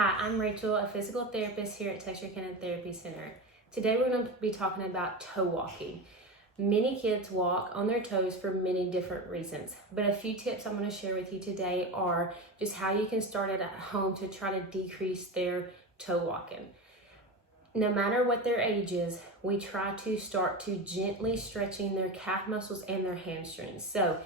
Hi, I'm Rachel, a physical therapist here at Texarkana Therapy Center. Today we're going to be talking about toe walking. Many kids walk on their toes for many different reasons, but a few tips I'm going to share with you today are just how you can start it at home to try to decrease their toe walking. No matter what their age is, we try to start to gently stretching their calf muscles and their hamstrings. So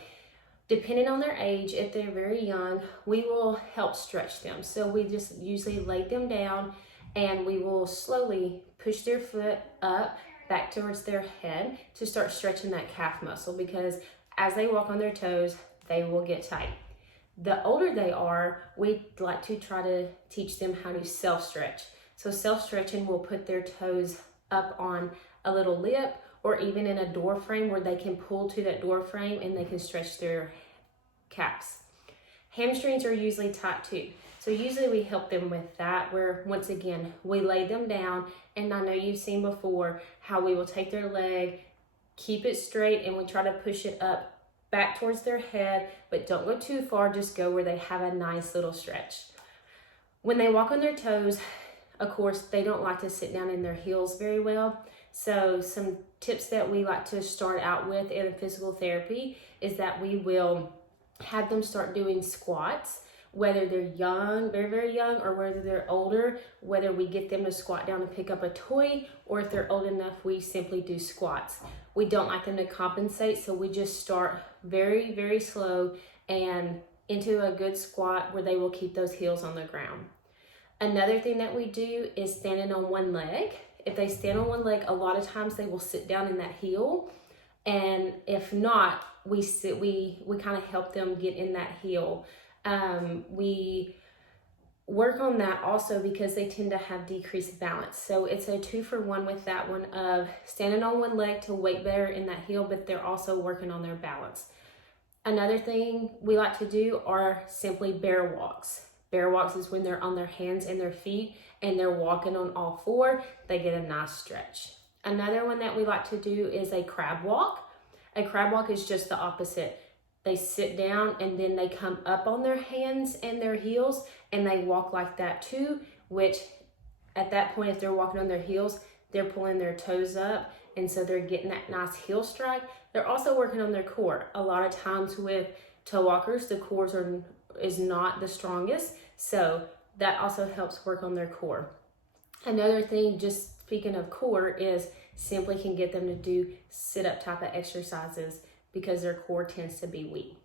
depending on their age, if they're very young, we will help stretch them. So we just usually lay them down and we will slowly push their foot up back towards their head to start stretching that calf muscle, because as they walk on their toes, they will get tight. The older they are, we like to try to teach them how to self-stretch. So self-stretching will put their toes up on a little lip or even in a door frame where they can pull to that door frame and they can stretch their calves. Hamstrings are usually tight too. So usually we help them with that, where once again, we lay them down, and I know you've seen before how we will take their leg, keep it straight, and we try to push it up back towards their head, but don't go too far, just go where they have a nice little stretch. When they walk on their toes, of course, they don't like to sit down in their heels very well. So some tips that we like to start out with in physical therapy is that we will have them start doing squats, whether they're young, very, very young, or whether they're older, whether we get them to squat down and pick up a toy, or if they're old enough, we simply do squats. We don't like them to compensate, so we just start very, very slow and into a good squat where they will keep those heels on the ground. Another thing that we do is standing on one leg. If they stand on one leg, a lot of times they will sit down in that heel. And if not, we kind of help them get in that heel. We work on that also because they tend to have decreased balance. So it's a 2-for-1 with that one of standing on one leg to weight better in that heel, but they're also working on their balance. Another thing we like to do are simply bear walks. Bear walks is when they're on their hands and their feet and they're walking on all four. They get a nice stretch. Another one that we like to do is a crab walk. A crab walk is just the opposite. They sit down and then they come up on their hands and their heels and they walk like that too, which at that point, if they're walking on their heels, they're pulling their toes up, and so they're getting that nice heel strike. They're also working on their core. A lot of times with toe walkers, the core is not the strongest, so that also helps work on their core. Another thing, just speaking of core, is simply can get them to do sit-up type of exercises because their core tends to be weak.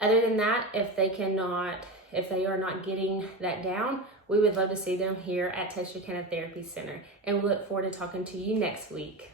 Other than that, if they are not getting that down, we would love to see them here at Texarkana Therapy Center, and we look forward to talking to you next week.